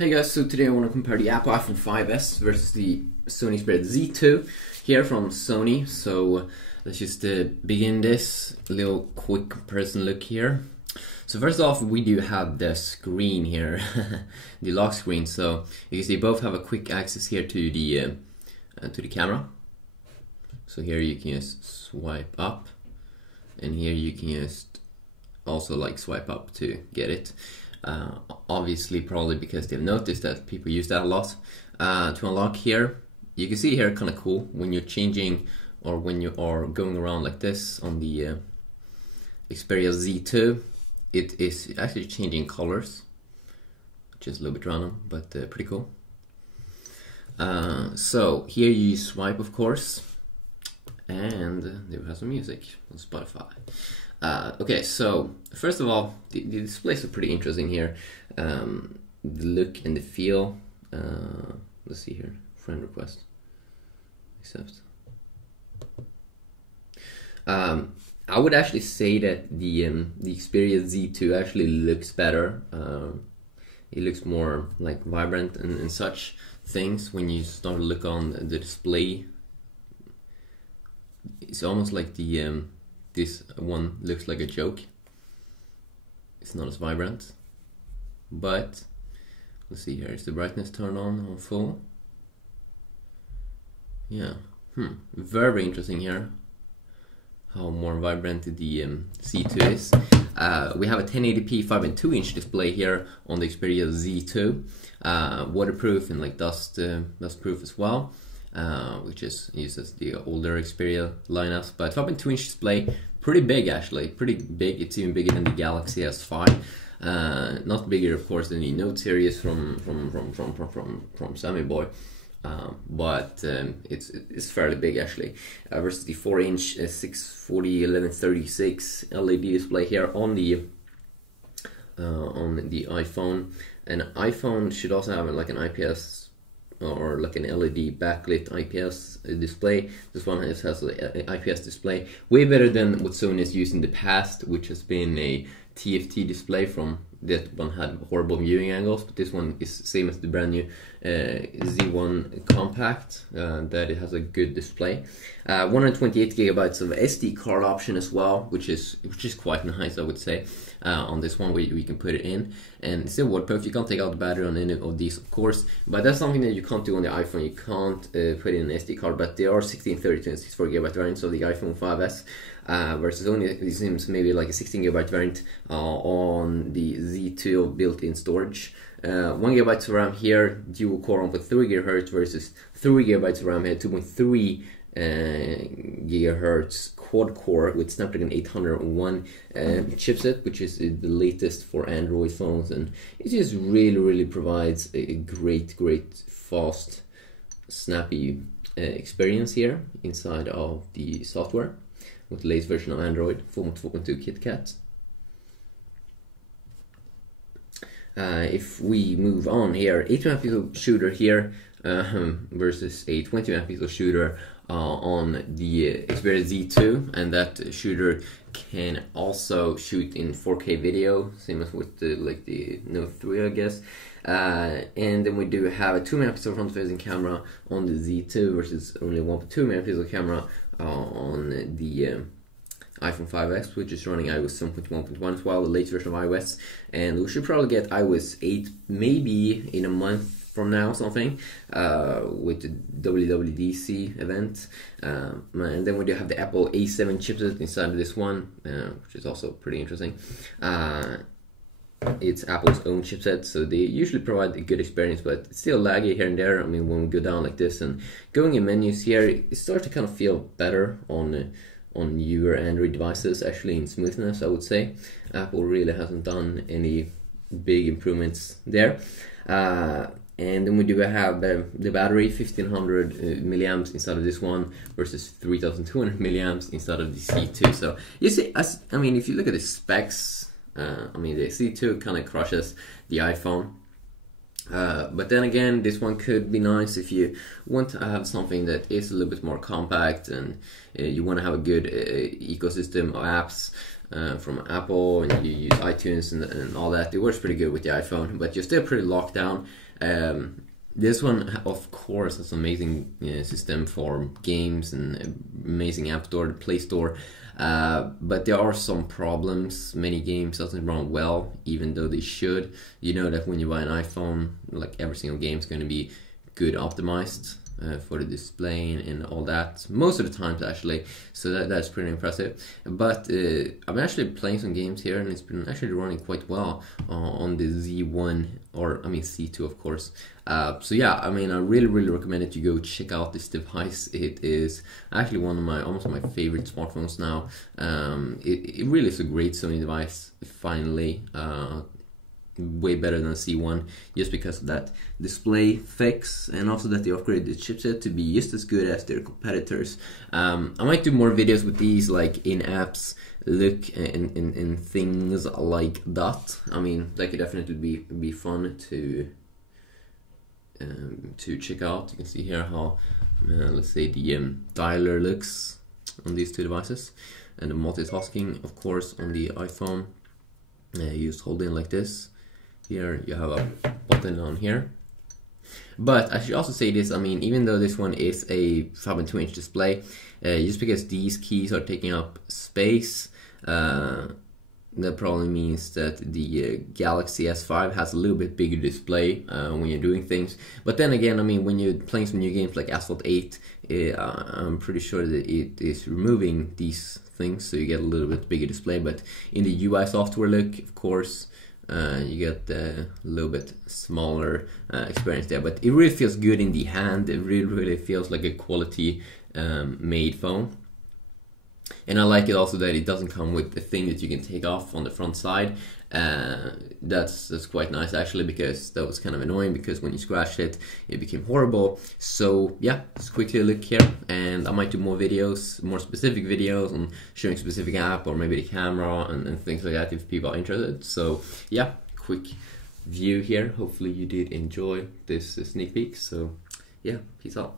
Hey guys, so today I want to compare the Apple iPhone 5s versus the Sony Xperia Z2 here from Sony. So let's just begin this little quick comparison look here. So first off, we do have the screen here, the lock screen. So you can see both have a quick access here to the camera. So here you can just swipe up, and here you can just also like swipe up to get it. Obviously, probably because they've noticed that people use that a lot. To unlock here, you can see here kind of cool when you're changing or when you are going around like this on the Xperia Z2. It is actually changing colors, which is a little bit random, but pretty cool. So here you swipe, of course, and there we have some music on Spotify. Okay, so first of all, the displays are pretty interesting here. The look and the feel. Let's see here, friend request, accept. I would actually say that the Xperia Z2 actually looks better. It looks more like vibrant and such things when you start to look on the display. It's almost like the this one looks like a joke. It's not as vibrant, but let's see here. Is the brightness turned on full? Yeah, very interesting here. How more vibrant the Z2 is. We have a 1080p 5.2-inch display here on the Xperia Z2, waterproof and like dust proof as well. Which uses the older Xperia lineups, but 5.2-inch display, pretty big actually, pretty big. It's even bigger than the Galaxy S5. Not bigger, of course, than the Note series from Sammy Boy, but it's fairly big actually. Versus the 4-inch 640x1136 LED display here on the iPhone. And iPhone should also have like an IPS or like an LED backlit IPS display. This one has an IPS display, way better than what Sony has used in the past, which has been a TFT display. From that one had horrible viewing angles, but this one is same as the brand new Z1 Compact, that it has a good display. 128 gigabytes of SD card option as well, which is quite nice, I would say. On this one, we can put it in, and it's still waterproof. You can't take out the battery on any of these, of course, but that's something that you can't do on the iPhone. You can't put in an SD card, but there are 16, 32, and 64 gigabyte variants of the iPhone 5s, versus only it seems maybe like a 16 gigabyte variant on the Z2 built-in storage. 1 gigabyte of RAM here, dual core 1.3 GHz versus 3 gigabytes of RAM here, 2.3 gigahertz quad core with Snapdragon 801 chipset, which is the latest for Android phones, and it just really provides a great fast, snappy experience here inside of the software with the latest version of Android 4.2 KitKat. If we move on here, 8 megapixel shooter here versus a 20 megapixel shooter on the Xperia Z2, and that shooter can also shoot in 4K video, same as with the Note 3, I guess. And then we do have a 2 megapixel front-facing camera on the Z2 versus only 1.2 megapixel camera on the iPhone 5s, which is running iOS 7.1.1 as well, the latest version of iOS, and we should probably get iOS 8 maybe in a month from now, something, with the WWDC event. And then we do have the Apple A7 chipset inside of this one, which is also pretty interesting. It's Apple's own chipset, so they usually provide a good experience, but it's still laggy here and there. I mean, when we go down like this and going in menus here, it starts to kind of feel better on newer Android devices, actually in smoothness, I would say. Apple really hasn't done any big improvements there. And then we do have the battery, 1500 milliamps inside of this one versus 3200 milliamps inside of the Z2. So you see, I mean, if you look at the specs, I mean, the Z2 kind of crushes the iPhone. But then again, this one could be nice if you want to have something that is a little bit more compact and you want to have a good ecosystem of apps from Apple, and you use iTunes and all that. It works pretty good with the iPhone, but you're still pretty locked down This one, of course, has an amazing system for games and amazing app store, Play Store. But there are some problems. Many games doesn't run well, even though they should. You know that when you buy an iPhone, like every single game is going to be good optimized for the display and all that. Most of the times, actually. So that's pretty impressive. But I'm actually playing some games here, and it's been actually running quite well on the Z1, or I mean C2, of course. So yeah, I mean, I really recommend it. You go check out this device. It is actually one of my almost my favorite smartphones now. It really is a great Sony device. Finally, way better than C1, just because of that display fix, and also that they upgraded the chipset to be just as good as their competitors. I might do more videos with these, like in apps look and things like that. I mean, that could definitely be fun to check out. You can see here how let's say the dialer looks on these two devices, and the multitasking, of course, on the iPhone. You just hold in like this. Here you have a button on here. But I should also say this, I mean, even though this one is a 5.2-inch display, just because these keys are taking up space, that probably means that the Galaxy S5 has a little bit bigger display when you're doing things. But then again, I mean, when you're playing some new games like Asphalt 8, I'm pretty sure that it is removing these things, so you get a little bit bigger display. But in the UI software look, of course, you get a little bit smaller experience there. But it really feels good in the hand. It really feels like a quality made phone. And I like it also that it doesn't come with the thing that you can take off on the front side. That's quite nice, actually, because that was kind of annoying, because when you scratched it, it became horrible. So yeah, just quickly look here, and I might do more videos, more specific videos on showing specific app, or maybe the camera and things like that if people are interested. So yeah, quick view here. Hopefully you did enjoy this sneak peek. So yeah, peace out.